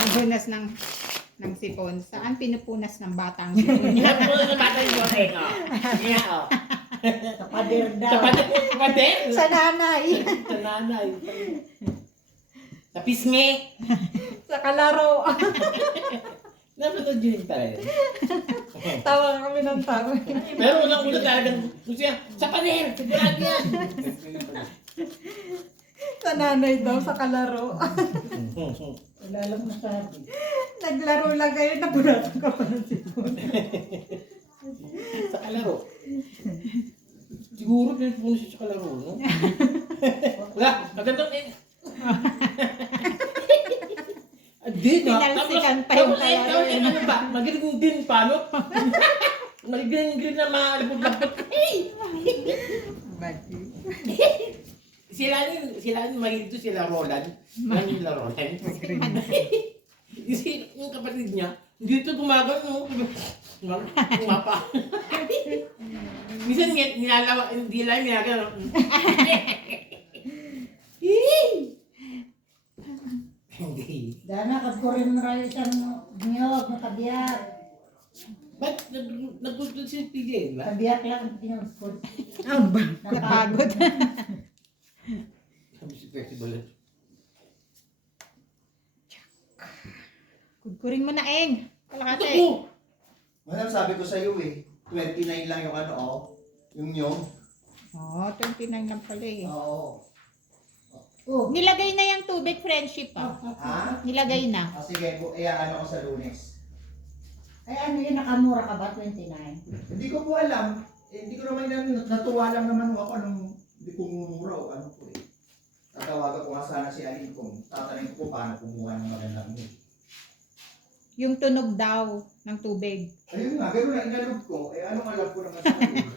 Nagpunas ng sipon. Saan pinupunas ng batang sipon niya? Pinupunas ng batang sipon. Kaya, oh. Sa pader daw. Sa pader? Sa nanay. Sa nanay. Sa pisngi. Sa kalaro. Napanood yun tayo. Tawa kami ng tawa. Pero unang-una talagang gusto niya, sa pader! Sigurado yan! Sa nanay daw, sa kalaro. Wala lang masabi. Naglaro lang kayo, nabunatan ka pa ng sipon. Sa kalaro. Siguro pinapunas siya sa kalaro, no? Wala, magandang eh. Di, Pinalsikan pa yung kalaro. Ano ba? Magaling din pa, no? Magaling na malapot-lapot. Hey! Sila ni Marito, sila Roland. Ano nila Roland? Kasi yung kapatid niya, dito gumagal, no? Kumapa. Minsan nilalawa, hindi lang nilagaw. Hindi. Dana, kagkurin mo rin isang niyog na kabiyak. Ba't nagpunta si PJ, ba? Kabiyak lang pinagpud. Ano ba? Napagod. Sabi si Festival. Kudkurin mo na, Eng. Kalakate. Ako! Madam, sabi ko sa iyo eh, 29 lang yung ano, oh. Yung nyog. Oo, 29 lang pala eh. Oo. Oh, Nilagay na yung tubig friendship ah. Ha? Nilagay na. Ah, sige, ano ko sa Lunes. ay ano yun, nakamura ka ba? 29? Hindi ko po alam. Eh, hindi ko naman natuwa lang naman ako nung hindi ko mumura o ano po eh. Tatawagan ko nga sana si Aline kung tatanungin ko paano kumuha ng magandang nyog. Yung tunog daw ng tubig. Ayun nga, gano'n na inalog ko. Eh, anong alam ko naman sa kanila?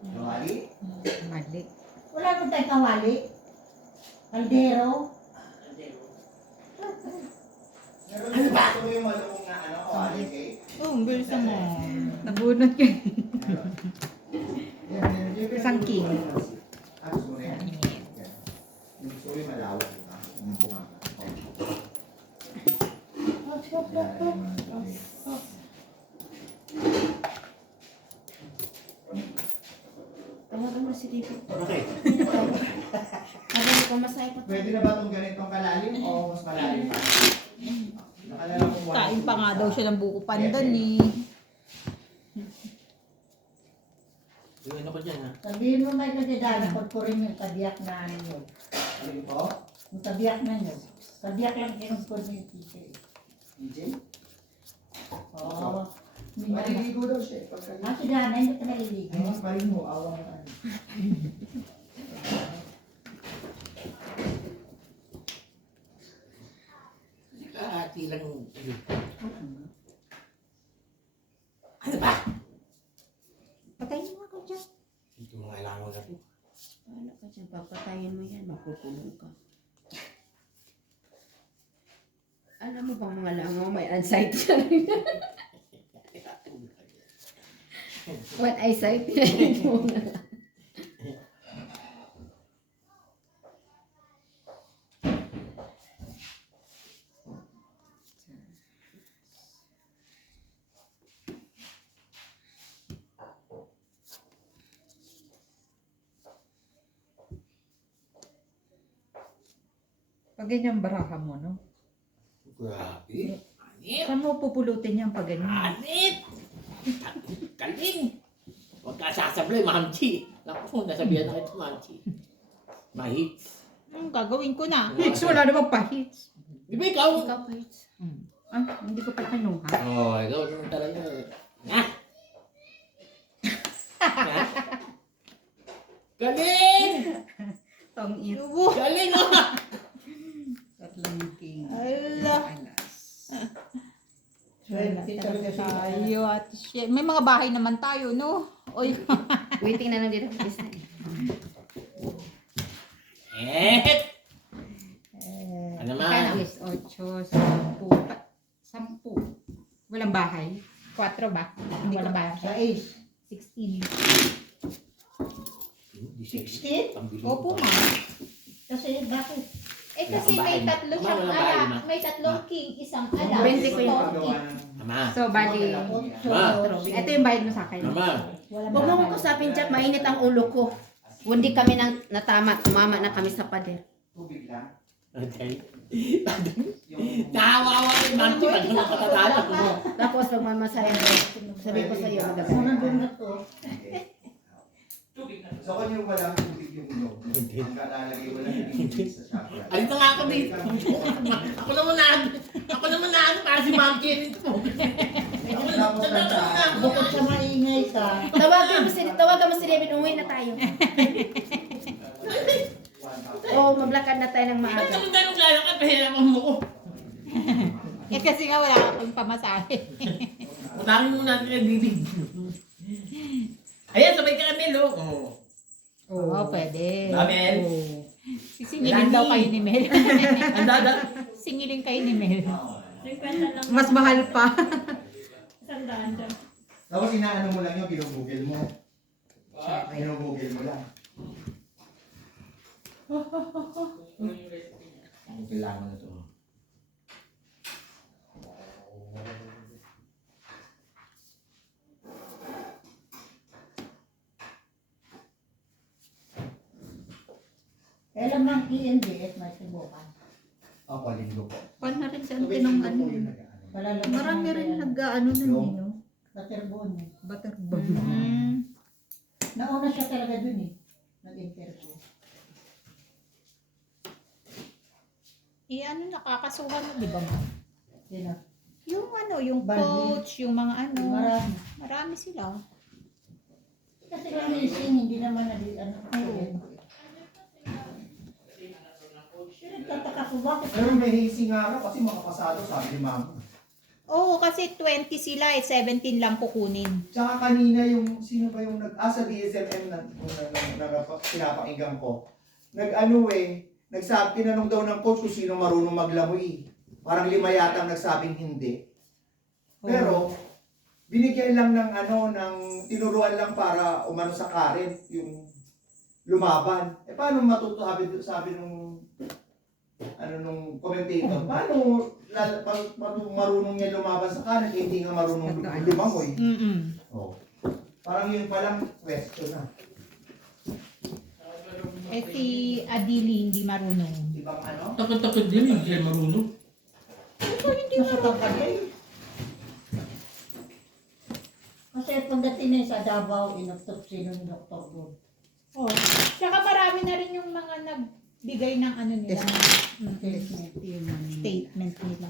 Mawali? Mali. Wala kang tayong kawali. Kaldero. Meron ano ba? Gusto mo yung malumong na ano, kawali cake? Oo, ang bilis mo. Nabunot yun. Isang king. Ah, gusto mo na yan? Yan. Yung gusto mo yung malawak. Yung bunga. Tawagan mo si Dipo. Okay. Sabi ko, masaya pa. Pwede na ba itong ganitong kalalim o mas malalim pa? Nakalala ko one. Kain pa nga daw siya ng buko pandan eh. Yung ano ko dyan, ha? Sabihin mo may kasi Dana, kagkurin yung kabiyak na niyog. Ano po? Yung kabiyak na niyog. Kabiyak lang pinagpud mo yung titi. DJ? Oo. Maliligo daw siya. Ah, si Dana, hindi ka naliligo. Ay, mas parin mo. Awa mo tayo. Kahati lang. Ano ba? Patayin mo ako dyan. Ito mga ilangan na po. Wala ka dyan, papatayin mo yan, makukulong ka. Alam mo bang mga langaw, may anxiety na rin. What eyesight? Pinahin mo na lang. Pag ganyan baraha mo, no? Grabe. Anit. Saan mo pupulutin yan pag ganyan? Anit. Kaling. Huwag ka sasablay, Mamchi. Naku, nasabihan na kita, Mamchi. Mahits. Gagawin ko na. Hits, Wala namang pa-hits. Di ba ikaw? Ikaw pa yun. Ah, hindi ko pa kinuha. Oo, ikaw naman talaga. Ha? Ha? Galing! Tong it. Galing, oh! Tatlong king. Ala. Wala talaga siya. Tayo at shit. May mga bahay naman tayo, no? Oy. Waiting na lang dito. Eh! Ano man? Alis, 8, 10, 10. Walang bahay. 4 ba? Hindi ko ba? Sa Ace. 16. 16? Opo, ma'am. Kasi bakit? Eh kasi may tatlo siyang ala, may tatlong king, isang ala. 20 ko yun. Paggawa ng... Mama. So, bali, ito yung bayad mo sa akin. Mama. Walang Huwag mo kong kusapin, Jack. Mainit ang ulo ko. Hindi kami nang natama. Tumama na kami sa pader. Tubig lang. Okay. Yung... Nakawawa yung manti. Pag mo nakatatanap mo. Tapos, pagmamasaya ko, sabi ko sa iyo, Kung magagawa. nandun na to, So kung yung walang tubig yung ulo, ang kalalagay walang tubig sa chakra. Alis na nga ako dito. Ako naman na ano, para si Ma'am Ken ito. Tapos lang sa... bukod sa maingay ka, Tawagan mo si Revin, umuwi na tayo. O, maglakad na tayo ng Ba't maaga. naman ganun lalakad? Pahirap ang mo ko. Eh kasi nga wala akong pamasahe. Utangin mo natin ang bibig. Ayan, sabay ka kami, lo. Oo. Oo, pwede. Mabel. Oo. Sisingilin daw kayo ni Mel. Ang dada. Singilin kayo ni Mel. Mas mahal pa. Tapos inaano mo lang yung ginugugil mo. Ginugugil mo lang. Ang kailangan na to. kailan mang PNBS may subukan. Ako, linggo po. Paano na rin sa Tuwing ng linggo ano? po yung nag-ano. Malalabas Marami ng rin ano, nag-ano nun eh, no? Baterbon. Butterball. Mm. Nauna siya talaga dun eh. Nag-interview. Eh ano, nakakasuhan mo, di ba ma'am? Sino? Yung ano, yung Baldi. coach, yung mga ano. Marami. Marami sila. Kasi lang racing, hindi naman ano. Nagtataka ko bakit. Pero may hazing nga raw kasi makapasado, sabi ni Mama. Oo, kasi 20 sila eh, 17 lang kukunin. Tsaka kanina yung, sino ba yung sa DSMM na pinapakinggan ko. Nag-ano nagsabi, tinanong daw ng coach kung sino marunong maglamoy. Parang 5 yata ang nagsabing hindi. Pero, binigyan lang ng tinuruan lang para umano sa current, yung lumaban. Eh paano sabi nung nung commentator, paano marunong niya lumaban sa current, hindi nga marunong lumangoy. Oh. Parang yun palang question na. Eh si Adili hindi marunong. Ibang ano? Takot-takot din, hindi siya marunong. Masakang ka din. Kasi pagdating na sa Davao, inoktok sino ni Dr. Good. Oh. Tsaka marami na rin yung mga nagbigay ng ano nila. Statement nila.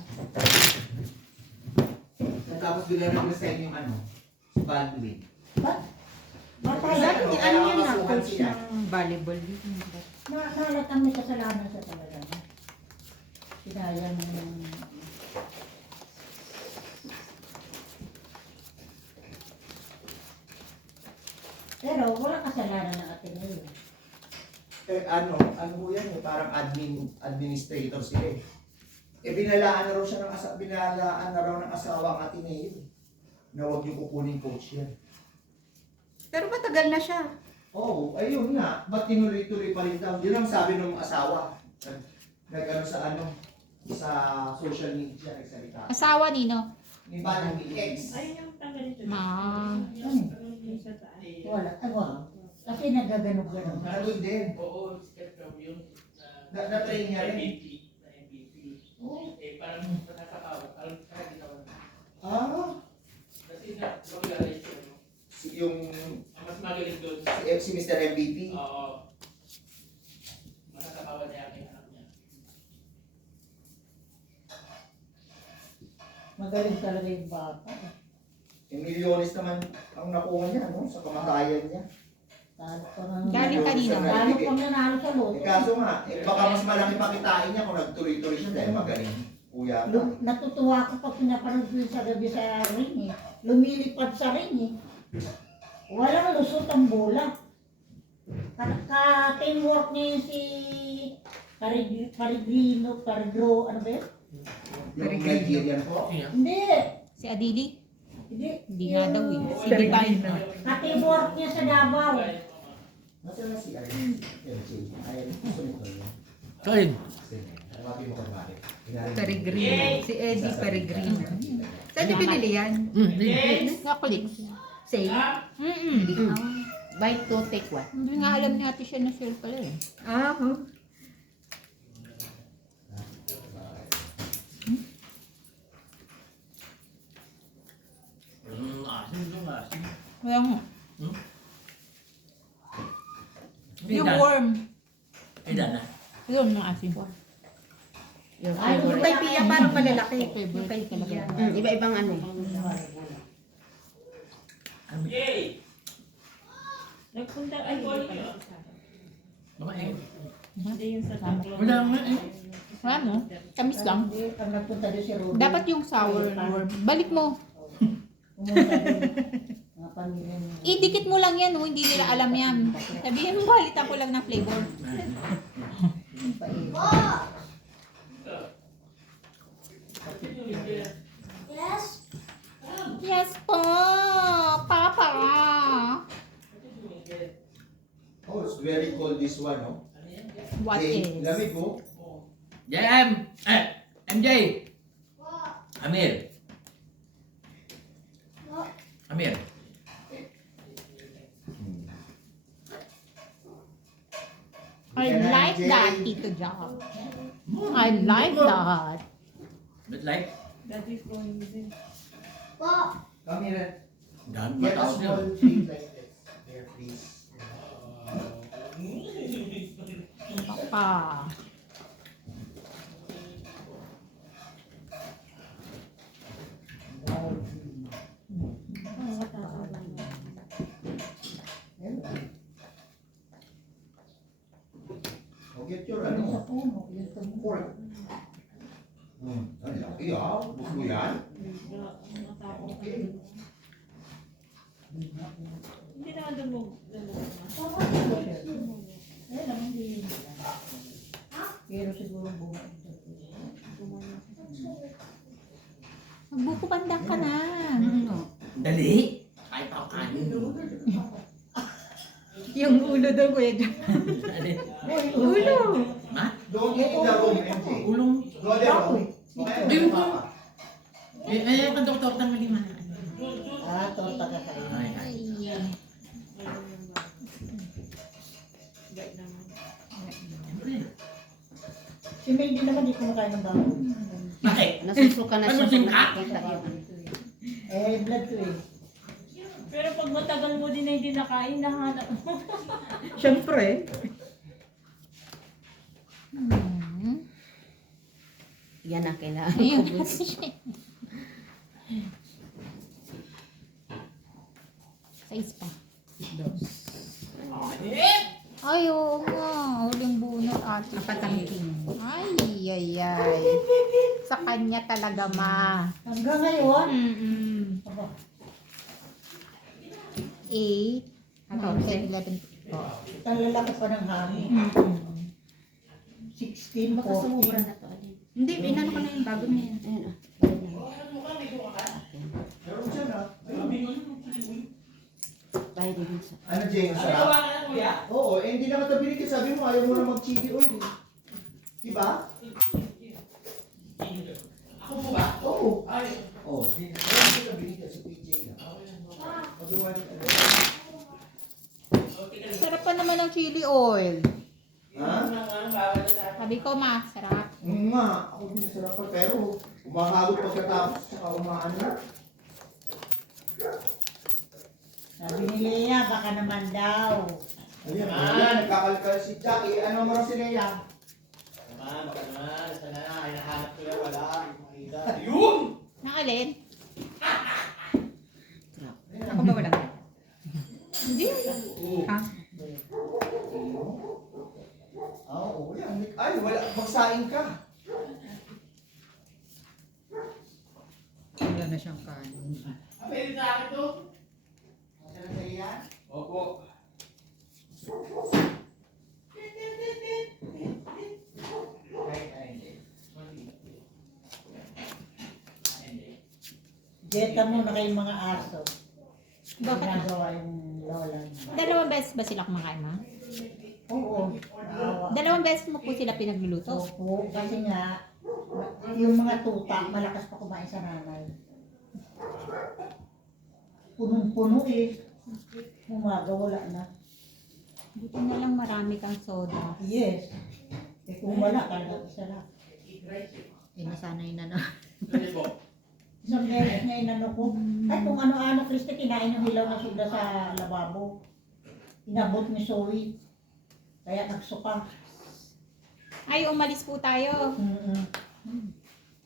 Tapos bigla na resign yung si Baldwin. Ba't? Bata Ano, yan. kaya Ano yun na, makasuhan coach siya. ng volleyball yun. Nahalatan may kasalanan sa talaga. Sinayang yung... Pero wala kasalanan ng Ateneo. Ano ho yan parang administrator sila eh. Binalaan na raw siya binalaan na raw ng asawa ang Ateneo. Na huwag niyo kukunin coach yan. Pero matagal na siya. Oo, ayun nga. Ba't tinuloy-tuloy pa rin daw? Yun ang sabi ng asawa. Nag-ano sa social media, nagsalita. Asawa nino? Ni Manang ex. Ma. Wala. Kasi nagaganog-ganog. Nandun din. Oo, Na-train niya rin. Eh, parang patatakaw. Parang nakakitaw. Ah, Kasi mag-realize yun. yung Ang mas magaling doon. si Mr. MVP. Oo. Matatakawan niya ang anak niya. Magaling talaga yung bata. Milyones naman ang nakuha niya, no? Sa kamatayan niya. Talo pa nga. Galing kanina. Talo pa nanalo sa loto. Kaso nga, baka mas malaki pakitain niya kung nagtuloy-tuloy siya dahil magaling. Kuya. Natutuwa ko pag pinapanood ko yun sa gabi sa ring eh. Lumilipad sa ring eh. Walang lusot ang bola. Ka-teamwork niya si Parigro, ano ba yun? Yung Nigerian po. Hindi. Si Adili? Hindi nga daw eh. Sige tayo na. Katiwork niya sa Davao. Nasaan na si LJ? Ay, gusto nito yun. Kain. Hanapin mo kung bakit. Peregrino. Si Eddie Peregrino. Saan niyo binili yan? Nakalik. Sale? Buy two, take one. Hindi nga alam ni ate siya na sale pala eh. Ah, oh. Kaya nga. Hmm? Yung worm. Ida na. Yun ng asin. Your Ay, Yung favorite. kay Pia parang malalaki. Favorite Yung kay Pia. Iba-ibang ano. Nagpunta, ay, hindi pala. Baka eh. Hindi yung sa tatlo. Wala nga eh. Wala mo? Tamis lang. Hindi, pag nagpunta doon si Rudy. Dapat yung sour worm. Balik mo. Pumunta doon. Mga pamilya niya. Idikit mo lang yan, oh. Hindi nila alam yan. Sabihin mo, balitan ko lang ng flavor. Yes po, Papa. Oh, it's very cold this one, no? What Jay, is? lamig mo? JM! MJ! Amir! Amir! I like that, Tito John. I like that. But like? That is going in. Come here. Dami Get a mataas small na. drink like this. There, please. Papa. Oh, get your Ano sa ano, puno? Yung tumuko. pork. Ang laki ah. Gusto yan? Okay. Hindi naman dumog. Eh, naman din. Pero siguro buhay. Magbuko bandang ka na. Dali! Kahit ako kanin. Yung ulo daw, Kuya John. Dali. Ulo! Ma? Don't eat in the room, MJ. Ulong. Go there, room. Ayun po. Eh, ang doktor ng lima na. Ah, torta ka kayo. Ay, ay. Siyempre. Si Mel din naman di kumakain ng baboy. Bakit? Nasusuka na siya Ano, pag nakikita yun. Eh, blood to eh. Pero pag matagal mo din na hindi nakain, nahanap mo. Siyempre. Yan ang kailangan. Ayun. Size pa. Ay, oo nga. Huling bunot ate. Napatangking. Ay, ay, ay. Sa kanya talaga, ma. Hanggang ngayon, Mm-mm. 8, 9, 10, 11, 12. ang lalaki pa ng hangin. 16, Baka sumubra 14. na to. Alin. Hindi, inano ko na yung bago niya. Ayun ah. Meron siya na. Bayad din sa. Ano, Jay? Ang sarap? Oo, eh, hindi na katabili kasi sabi mo ayaw mo na mag-chili oil. Eh. Diba? Ako po ba? Oo. Oo. Ayaw mo katabili kasi PJ na. Otherwise, Sarap pa naman ng chili oil. ha? Sabi ko, ma, sarap. Nga, ako din nasarapan pero umahagod pagkatapos saka umaano. Sabi ni Lea, baka naman daw. Ayun, nagkakalkal si Jackie. Ano mo si Lea? Nang alin? Ako ba walang? Hindi. Ha? Oo, yan. Ay, wala. Magsaing ka. Wala na siyang kanin. Ano sa Lea? Opo. Dieta muna kayong mga aso. Bakit? Ginagawa yung lola niya. Dalawang beses ba sila kumakain, ma? Oo. Naawa. Dalawang beses mo po sila pinagluluto. Opo, kasi nga, yung mga tuta, malakas pa kumain sa nanay. Punong-puno eh. Umaga, wala na. Buti na lang marami kang soda. Yes. Eh kung wala, kaya isa lang. Nasanay na na. Isang beses na inano ko. Ay, kung ano-ano, Kriste, kinain yung hilaw na suda sa lababo. Inabot ni Zoe. Kaya nagsuka. Ay, umalis po tayo.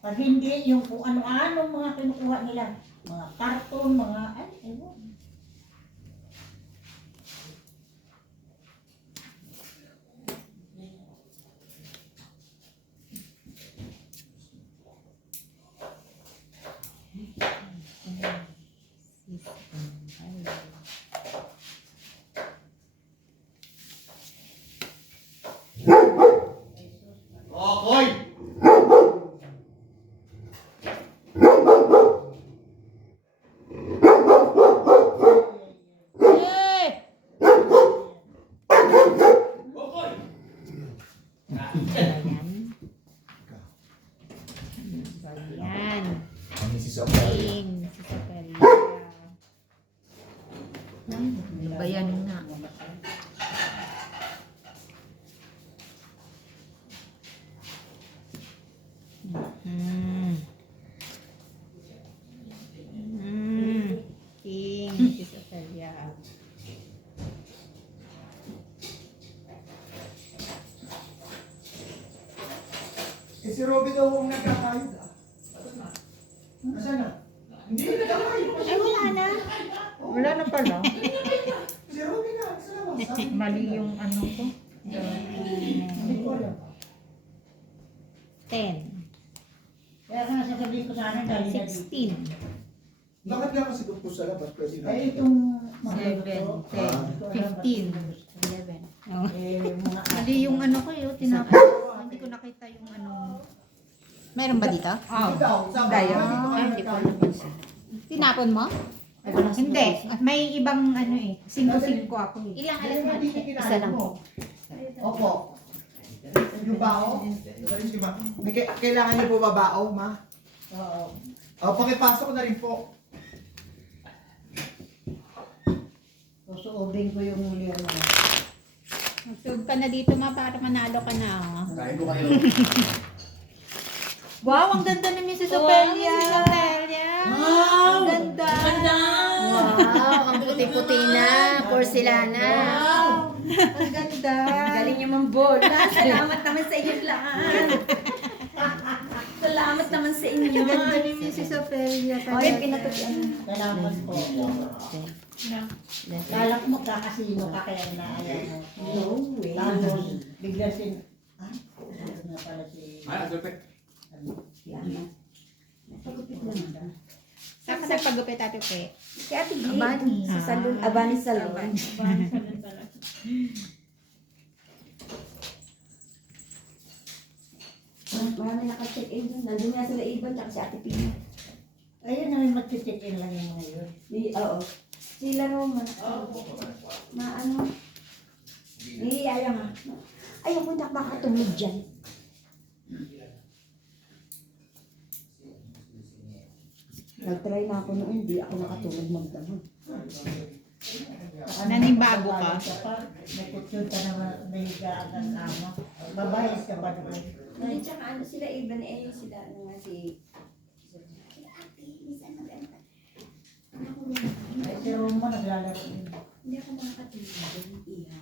Pag hindi, yung kung ano-ano mga kinukuha nila. Mga karton, mga, ay, ewan. Okay! Eh! Ayan. Ayan. Kami si Sophia. King. Si Sopelia. Bayan na. Mm. King. Si Sopelia. Eh si Robby daw ang nagkakayod ah. Nasaan na? Hindi na nagkakayod. Ay, wala na. Wala na pala. Si Robby na, sa labas. Sabi niya. Mali yung ano ko. Hindi ko alam. 10. Kaya nga sasabihin ko sana, dali na dito. 16. Bakit nga kasi doon po sa labas? Kasi Eh, itong mga 7, luto, 10, 15, 11. Oh. eh, mga Mali yung ano ko yun, tinapos. Hindi ko nakita yung ano. Meron ba dito? Oh, ikaw, sa Dayo. Ay, hindi ko napansin. Tinapon mo? Hindi, may ibang ano eh. 5-5 ako eh. Ilang alas Ano na? hindi kinain Isa lang. mo? Opo. Yung bao? Kailangan niyo po ba bao, ma? Oo. O, pakipasok na rin po. Susuubin ko yung muli ano. Magsug ka na dito, ma, para manalo ka na. Oh. Kain ko kayo. Wow, ang ganda ni Mrs. Wow, Ophelia. Mrs. Ophelia. Ang ganda. Wow, ang puti-puti na. Porcelana. Ang ganda. Galing niyo mambola. Salamat naman sa inyo lahat. Salamat naman sa inyo. Ang ganda ni Mrs. Ophelia. Ay, pinatutuan. Salamat po. Kala ko magkakasino ka kaya inaaya mo. No way. Tapos, bigla sin... Ah, ano nga pala si... Ay, agapit. Yan. Pagupit lang. Saan ka nagpagupit, Ate Pe? Si Ate G. Abani. Sa salon. Abani Salon. Marami naka-check-in dun. Nandun nga sila Ivan tsaka si Ate Pina. Ayun na may mag-check-in lang yung mga yun. Oo. Sila Roman. Na ano? Niyaya nga. Ayaw ko na makatulog dyan. Nag-try na ako noon, hindi ako nakatulog magdamag. Nanibago ka? May kutsyon ka naman, may higaan ng ama. Babayas ka ba doon? Hindi, tsaka ano sila Ivan eh, sila ano nga si... Ate, minsan maganda. Ay, si Roma naglalaro din. Hindi ako makakatulog. Iha.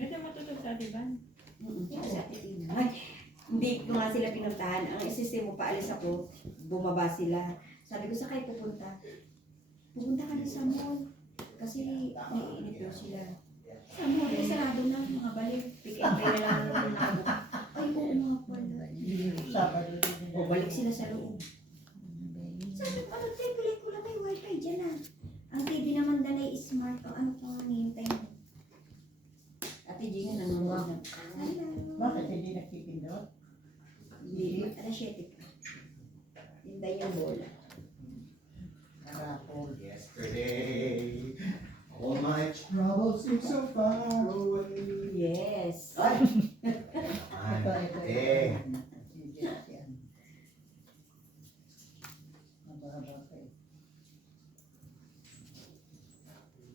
Ito matulog sa diban. Sa Ate Pina. Ay, hindi ko nga sila pinuntahan. Ang isisip mo, paalis ako, bumaba sila. Sabi ko, sa kayo pupunta? Pupunta ka na sa mall. Kasi naiinip daw sila. Sa mall, eh, sarado na, mga balik. Pick and pay na lang nakabuka. Ay, oo mga pala. Sabado. O, balik sila sa loob. Sabi ko, ano tayo, pelikula may wifi dyan ah. Ang TV naman danay smart. O, ano pang hinihintay mo? Ate Gina, nanonood na. Hello. Bakit hindi nagpipindot? Hindi, alas 7 pa. Hintay yung bola. so far away. Yes. Ay! Ito. Eh. Mababa pa eh.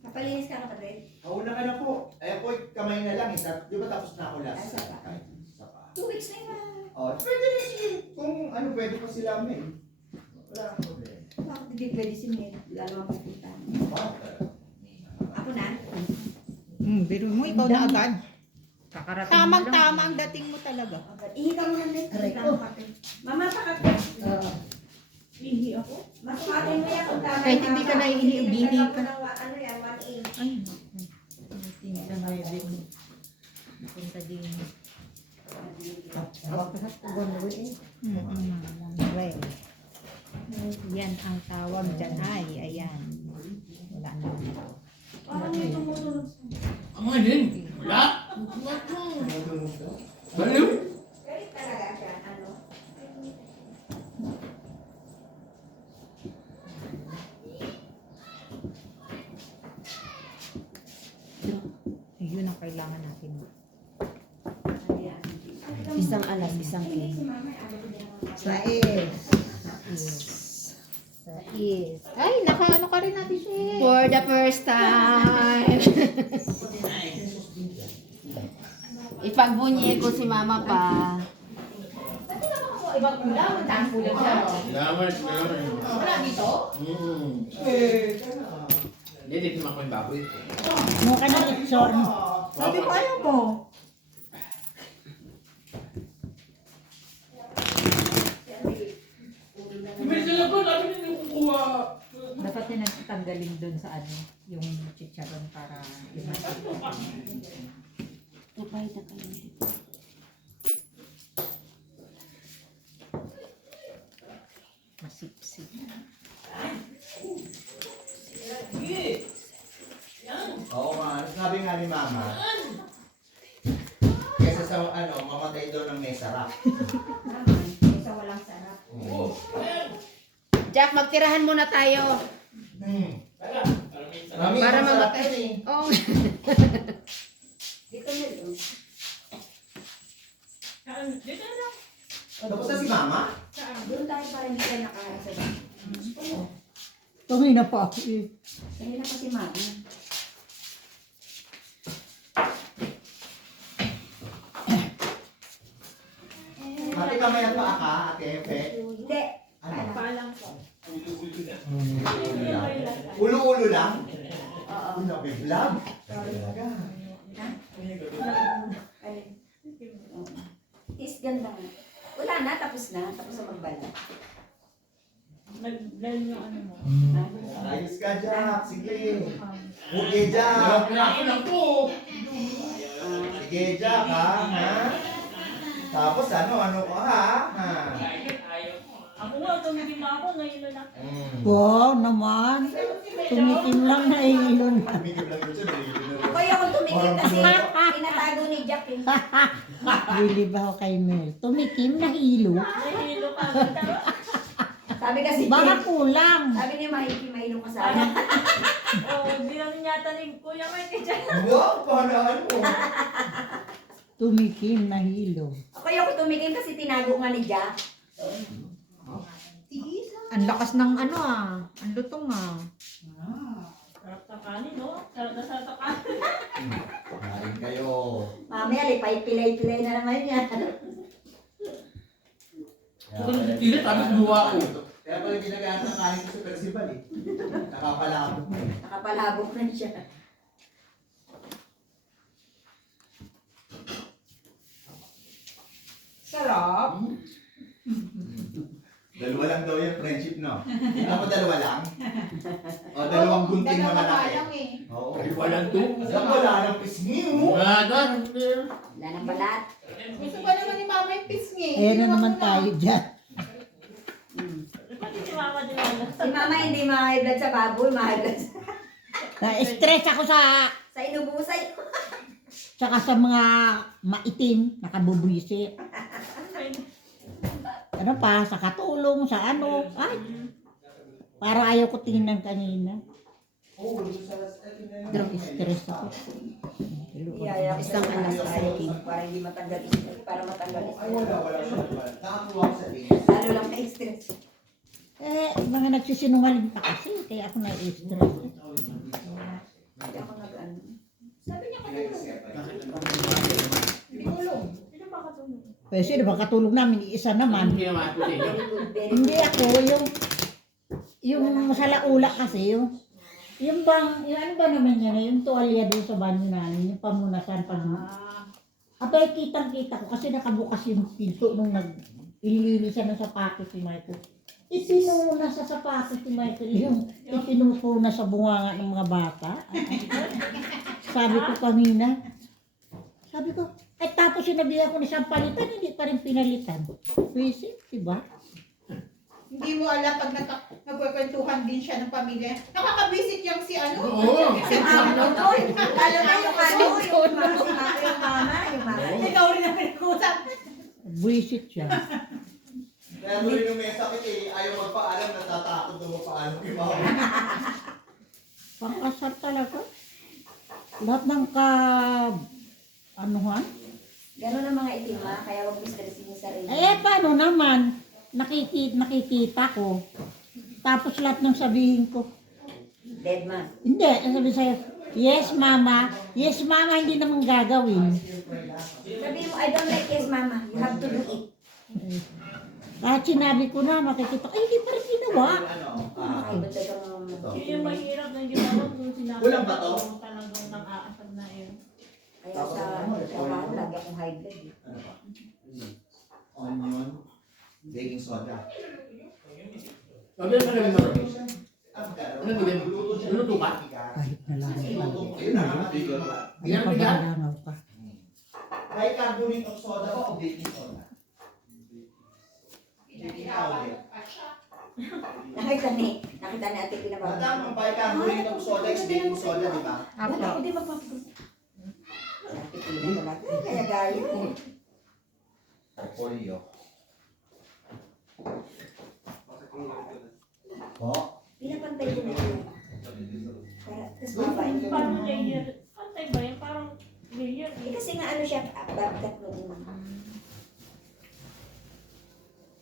Kapalinis ka kapatid. Mauna ka na po. Eh po, kamay na lang. Di ba tapos na ako last? Ay, sapa. Ay, sapa. 2 weeks na yun. Oh, pwede na sige. Kung ano, pwede pa sila may. Wala akong problema. Bakit hindi pwede si Mel? Lalo ang pagpunta. Ako na? Biro mo, ikaw na agad. Kakarating mo lang. Tamang-tama ang dating mo talaga. Ihi ka muna, Mel. Aray Ihi ko. ka kape. Mama, pakape. Oo. Ihi ako. Masukatin mo yan kung tama. Kahit hindi ka na ihi ka. Ano yan, 1A. Ay, tingin sa ngayon. Punta din. Well, yan ang tawag dyan. Ay, ayan. Wala na. Parang may tumutulog. Ang alin? Wala? Baliw? Galit talaga siya. Ano? Yun ang kailangan natin. Isang alas, isang Sais. Is. Ay, naka-ano ka rin natin siya. For the first time. Ipagbunyi ko si mama pa. Ibang kulang, ang taas kulang siya. Salamat. Wala dito? Eh, kana. Hindi, hindi ko yung baboy. Mukha na itson. Sabi ko, ayaw mo. May sila po, dami nila kukuha. Dapat din nagtanggalin dun sa ano, yung chicharon para Napahit na kayo dito. masipsip. Oo nga, sabi nga ni Mama. Kesa sa ano, mamatay daw ng may sarap. Naman, kaysa walang sarap. Oo. Jack, magtirahan muna tayo. Mami, Para ang sarap mamatay. yun eh. Oh. Dito na yun. Dito na lang. Tapos na si Mama? Doon tayo para hindi ka nakaharap. Tumina pa ako eh. Kaya na kasi mama. Ate, kamay at paa ka, Ate Efe. Hindi. Ano? Palang ko. Ulo-ulo lang? Oo. Uy, nabiblog. Talaga. Is ganda nga. Wala na, tapos na. Tapos na magbalat. Nag-blend yung ano mo. Ayos ka, Jack. Sige. Okay, Jack. Pinako po. Sige, Jack, ha? Tapos ano ko, ha? Ako nga, tumitim ako. Ngayon na lang. Wow, naman. Tumikim lang na ilo na. Tumigil lang yun siya. Ako yung tumikit kasi tinatago ni Jack eh. Bili ba ako kay Mel? Tumikim na hilo. Nahilo ka. Taro. Sabi kasi, Baka kulang. sabi niya mahilong ka sa akin. Oh, hindi namin yata ni Kuya Mike dyan. Wow, paano mo? Tumikim na hilo. Ako yung tumikim kasi tinago nga ni Jack. Ang lakas ng ano ang lutong Sarap sa kanin, no? Sarap na sarap sa kanin. Kain kayo. Mamaya, pilay-pilay na naman yan. Tila, tapos buwa ko. Kaya pala ginagamit ng kain ko sa Percival eh. Nakapalabot mo eh. Nakapalabok na siya. Sarap. Dalawa lang daw yung friendship, no? Tingnan mo, dalawa lang? O, dalawang gunting na malaki. eh. Oo. Ay, walang to. Alam mo, wala nang pisngi mo. Wala doon. Wala nang balat. Gusto ba naman ni Mama yung pisngi? Ayan na naman tayo dyan. Pati si Mama din wala. Si Mama hindi ma-high blood sa baboy, ma-high blood Na-stress ako sa inubusay. tsaka sa mga maitim, nakabubwisi. Ano pa, sa katulong, sa ano. Ay, para ayaw ko tingnan kanina. Oo, doon sa Stress ako. Iyaya ko Isang sa anak taas sa ay akin. para hindi matanggal stress, para matanggal Ay, stress. wala siya. Nakatuwa ko sa days. Lalo lang may stress. Mga nagsisinungaling pa kasi, kaya ako na-stress. Hindi ako nag-ano. Sino ba katulong? Kasi diba katulog namin, isa naman. Hindi naman po sa inyo. Very good, very Hindi good. ako, yung sa laula kasi, yung ano ba naman yan, yung tuwalya doon sa banyo namin, yung pamunasan pag abay, kitang-kita ko kasi nakabukas yung pinto nung ililinisan ng sapatos si Michael. Ipinuna sa sapatos si Michael, yung ipinupuna sa bunganga ng mga bata. Sabi ko kanina, tapos sinabihan ko na siyang palitan, hindi pa rin pinalitan. Visit, diba? Hindi mo alam pag nagkukwentuhan din siya ng pamilya. Nakakabisit yung si ano? Oo. Si Mama, Toy. Lalo na yung ano, yung mama. Ikaw rin ang pinag-usap. Visit siya. Kaya tuloy nung may sakit ayaw magpaalam, natatakot na magpaalam kay mama. Pangkasar talaga. Lahat ng anuhan. Gano'n ang mga itima, kaya huwag mo stressin yung sarili. Paano naman? Nakikita ko. Tapos lahat ng sabihin ko. Dead man. Hindi, ang sabi sa'yo, yes mama, hindi naman gagawin. Sabihin mo, I don't like yes, mama. You have to do it. Kahit sinabi ko na, makikita, hindi pa rin ginawa. Ay, ba't ito Yun yung mahirap ng ginawa kung sinabi Kulang ba to? mo talagang nang-aasar na yun. Kaya sa trabaho, lagi akong high blood. Eh. Ano ba? Onion, baking soda. Sabi na rin mo. Ano gawin? Luluto ka? Kahit na lang. Ayun na nga. Yan ang bigat. Pagkalangaw ka. Bicarbonate of soda ba o baking soda? Baking powder. Nakita ni Ate Pinabang. Madam, ang bicarbonate of soda is baking soda, di ba? Wala, Apo. hindi magpapagod. Ate Pinabang. Kaya gaya. Polio. Po? Pinapantay ko na yun. Para, tapos babain ko. Parang layer. Pantay ba yan? Parang layer. Eh, kasi nga ano siya, bagat mo.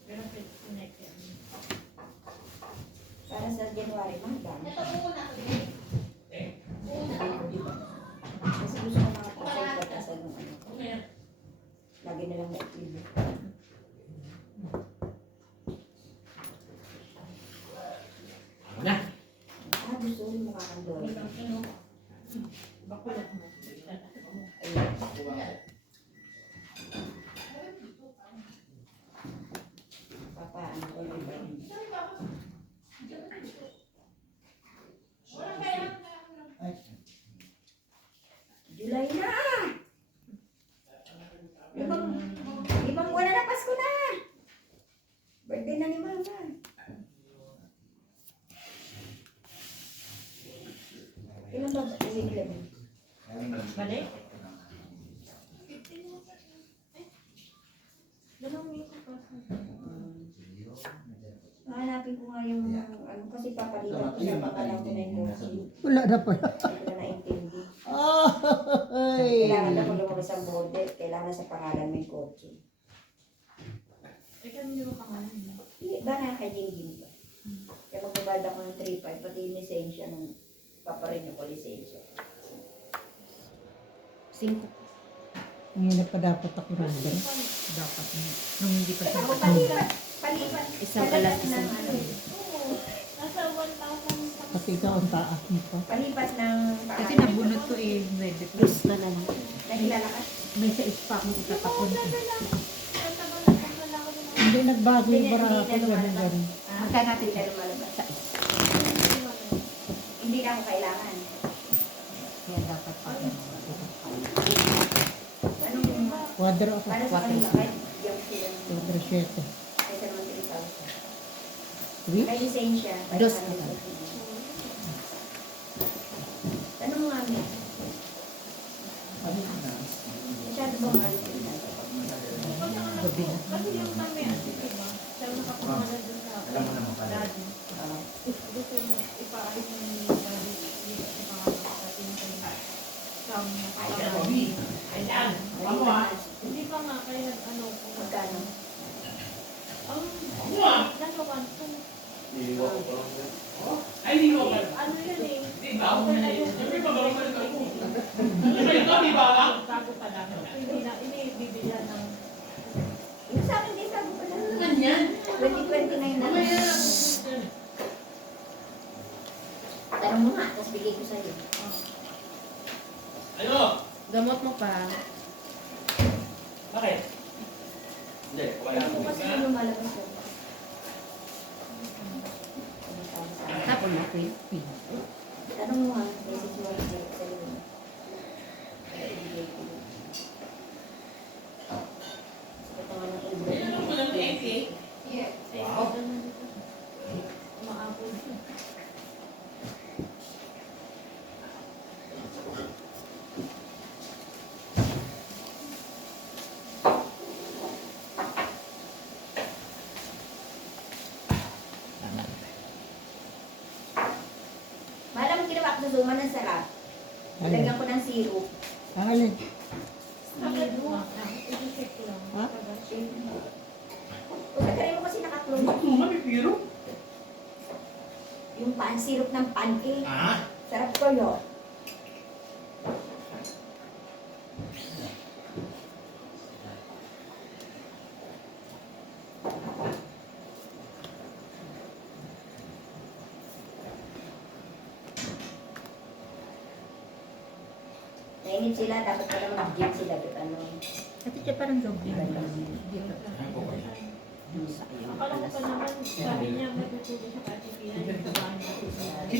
Pero connect yan. Para sa January, mahal. Kasi gusto ko mga pasok sa nung ano. Kaya, Lagi na lang na-active. Ano na? Gusto ko yung mukha kang doon. bakulat mo. Ayun. Papaano ko lang ba yun? July na! Limang buwan na Pasko na! Birthday na ni Mama. Ilan ba? Balik? Dalawang minuto pa. Hanapin ko nga yung ano kasi papalitan ko sa pangalan ko na yung coaching. Wala na pala. Hindi ko na naintindi. Ay! Kailangan na kung lumabas ang border, kailangan sa pangalan mo yung coaching. Ikaw hindi mo pangalan mo. Hindi ba na kay Jingjing ba? Kaya magbabayad ako ng 3-5, pati yung lisensya nung paparin ko lisensya. 5. Ngayon pa dapat ako number. Dapat nung hindi pa siya. Ako palipat. Isang palipat alas, ng isang ano. Nasa 1,000. Pati ikaw ang taas mo pa. Palipat ng Kasi pangalan. nabunot ko 9 plus na lang. Nakilala ka? May sa ispa akong itatapon. Wala ko naman. Hindi nagbago yung Hindi barako. na lumalabas. Ganun. Magkano natin na lumalabas? Hindi na ako kailangan. Kaya dapat pa. Anong yung Kwadro ako. para sa kanila kahit yung sila ng Kwadro 7. kaysa naman 3,000. Wait. May lisensya. Dos. Ano mo nga niya? Masyado bang ano sila? Gabi na. Kasi yung kami, diba? Siya nakapangalan doon sa Alam mo naman pala. daddy. Gusto mo ipaayos mo yung daddy Iiwa ko pa lang yan. Ay, hindi mo ba? Ano yan eh? Di ba? Ako na yun. Siyempre, pabawal ka ako. Ano ba ito, di ba? Bago pa lang. Hindi bibigyan ng... Yung sa akin din, sabi ko lang. Ganyan. 2029 na. Mamaya. Tanong mo nga, tapos bigay ko sa'yo. Ano? Gamot mo pa. Bakit? Hindi, wala Ano mo. kasi kung lumalabas ko? Tapon mo, Queen. Tanong mo nga, message mo lang sa'yo sa iyo. Kaya ibigay ko. Sa katawan ng ibro. Ano mo lang ng AK? Wow. Umaabot siya. Mahal mo ginawa ko sa Zuma ng sarap. Lagyan ko ng syrup. Alin? I-check ko lang. Ha? O tagarin mo kasi nakaklong. Bakit mo nga, may piro? Yung syrup ng pancake. Ah? Sarap ko yun. Nainip sila, dapat pala mag-gym sila. Ano, Ito siya parang doble. Akala ko pa naman, sabi niya matutulog sa katipihan sa bahay natin.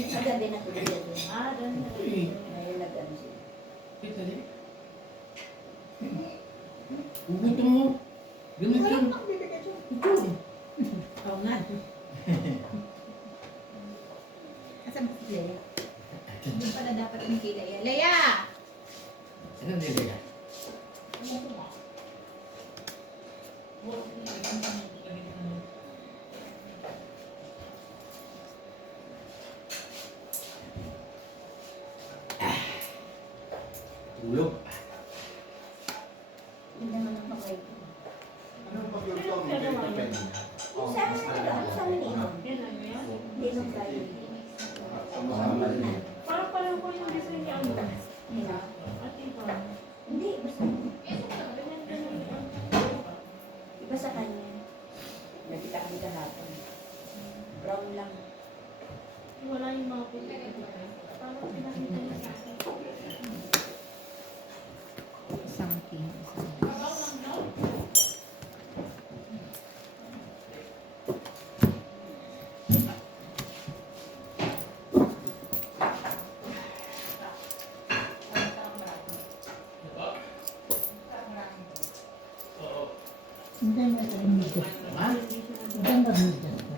magabi na tuloy na doon. Ah, doon na. Ngayon nag-ano sila. Kita din. Gugutom mo. Ganun yun. Oo nga. Asan ba si Leia? Doon pala dapat yung kila yan. Leia! Ano nila? Tulog. Hindi naman ang kamay ko. Anong pag-luto mo? Yung sa amin, ano sa amin eh? Yan ano yan? Hindi nung Friday. Parang pareho ko yung design niya. Ano? Nila. At iba. Hindi, basta. Ganyan. Iba sa kanya. Nagkita-kita hapon. Brown lang. Wala yung mga pinag-ito. Parang pinakita niya sa akin. Isang king. Hindi mo ito yung migas. Ha? Hindi mo migas ko.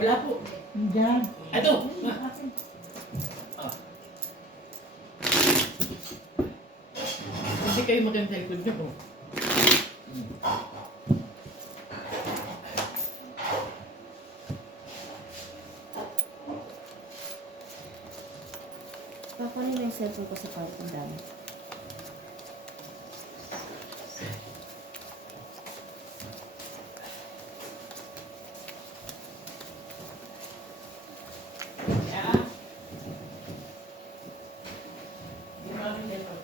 Wala po. Hindi. Ito. Hindi kayo maganda sa likod niyo po. Pakunin mo yung cellphone ko sa kwarto ng dami. Yeah. Di ba rin ito?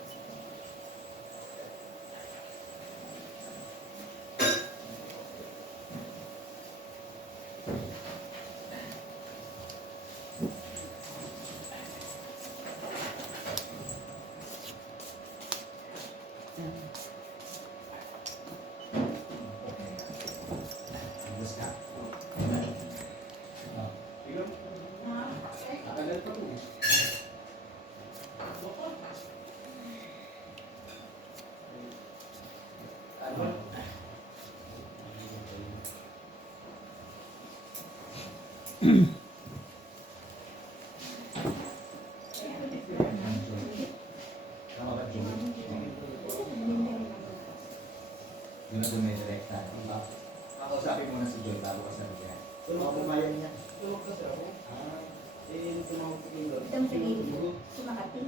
Yun na dumidirekta. Kakausapin mo na si Joy bago ka sabi niya. Baka pumayag niya. Itong pinili ko. Sumakati.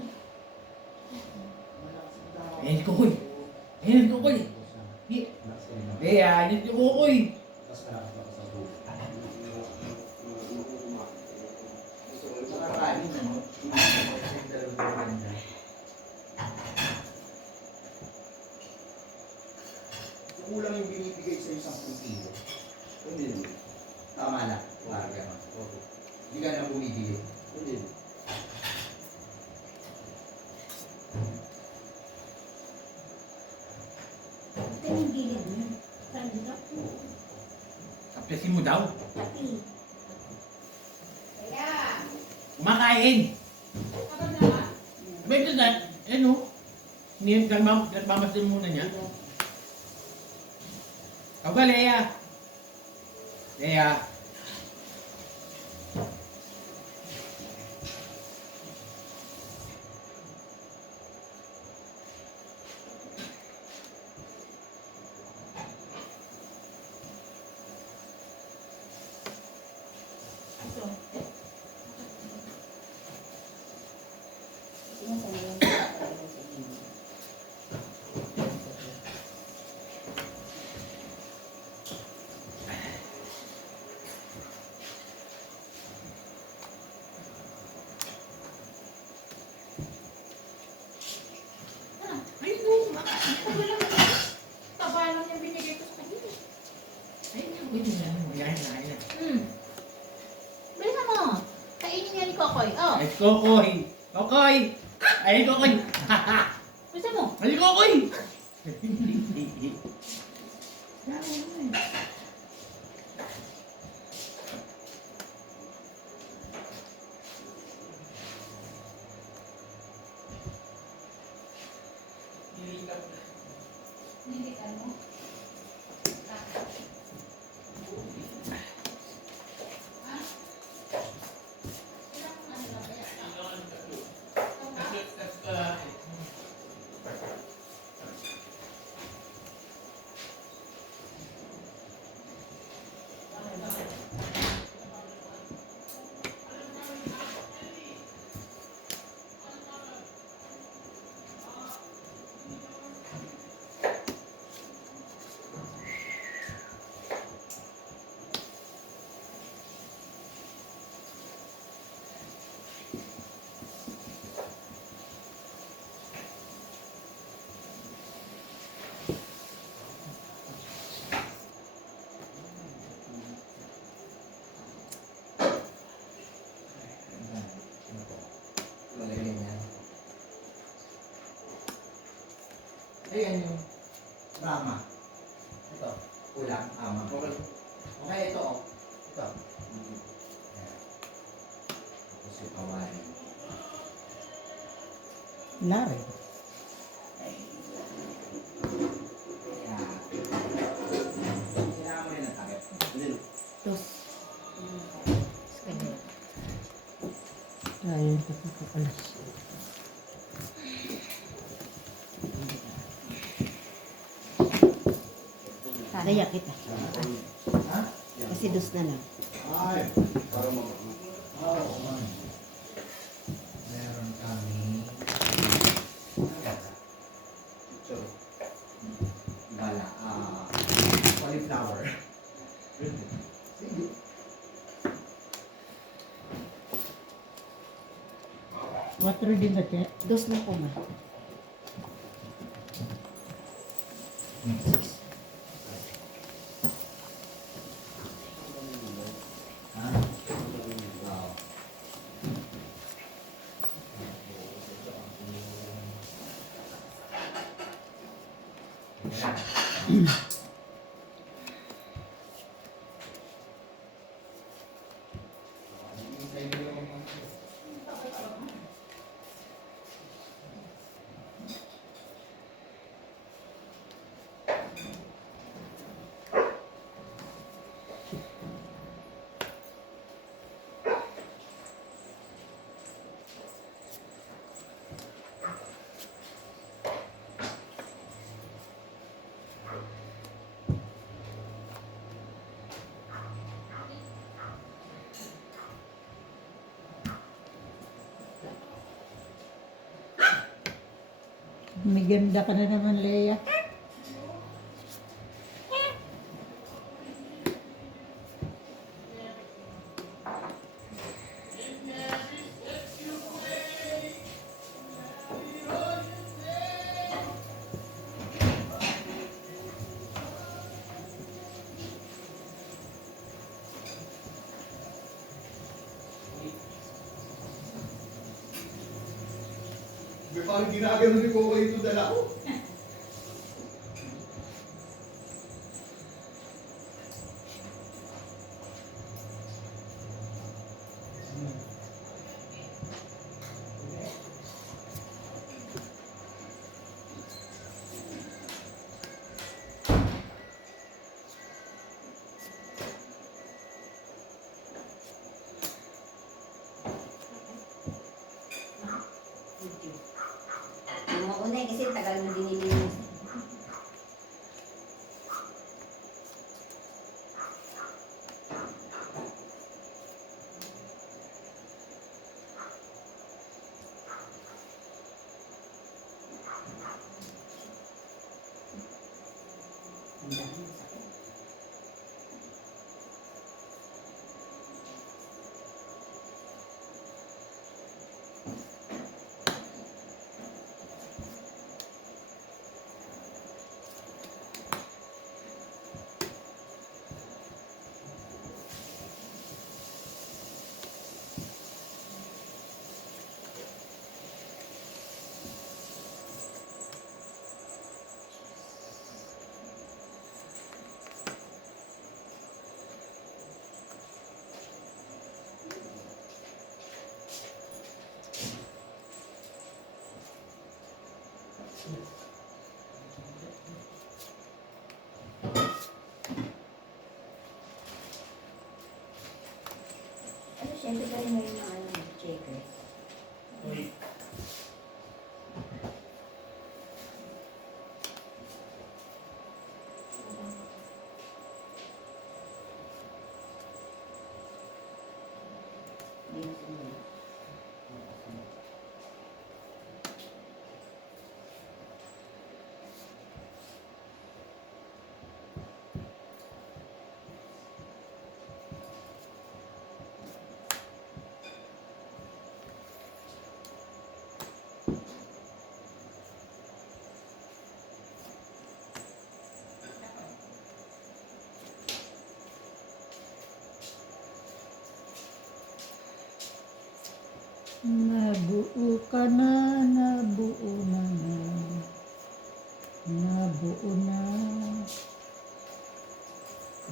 Ayan ko koy. Ayan ko koy. Ayan ko koy. kulang yung binibigay sa isang kilo. Hindi. Tama lang. Parang gano'n. Hindi ka na bumibigay. Hindi. Ito yung gilid niya. Saan dito? Kapesin mo daw. Pati. Kumakain. Abay, ito na. Ano? Nagmamasin muna niya. Ikaw ba, Lea? Lea. Ay, no, kumakain. Tagal lang ito. Taba lang yung binigay ko sa kanila. Wait na lang. Magahin na. Bilisan mo. Kainin niya ni Kokoy. Oh, Ay, Kokoy. Kokoy. Ay, Kokoy. bilisan mo. Ay, Kokoy. Lalagyan niya. Ayan yung rama. Ito. Ulang. Ama. Okay. Okay, ito oh. Ito. Ayan. Tapos yung kawain. Lari. Ayan. Kailangan mo rin ng takip. Dos. Kanya. Ayun, kapakalas. Kaya kita. Ha? Kasi dos na lang. Ay. Para mag... Oo, man. Meron kami... Ito. Bala. Cauliflower. Sige. Water din ba, Chet? Dos na po man. Ha? Oo. May ganda ka na naman, Leia. May parang ginagano ni Coco ito dala ko. Ang mauna eh, kasi tagal mo dinilinis. Ang dami ng sakit. Ano, syempre ka rin ngayon ng ano, checker. Hindi na sumuli. Nabuo ka na, nabuo na na. Nabuo na.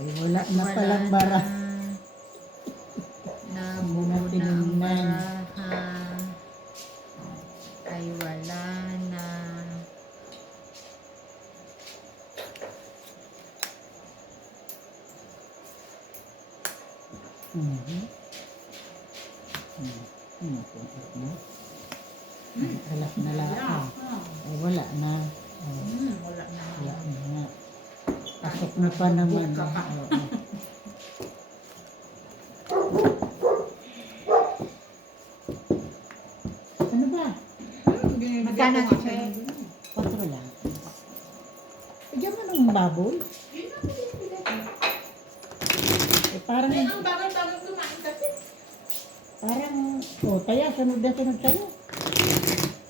Ay, wala na palang bara. Nabuo Wala na ang tinignan. barahan. Ay wala na. Alak na lang. Ay, wala na. Wala na. Wala na. Pasok na pa naman. Oo. Ano ba? Magkano nga siya? 4 lang. Bigyan mo ng baboy. Eh, parang, Ang bagal-bagal kumain kasi. taya, sunod na sunod sa'yo.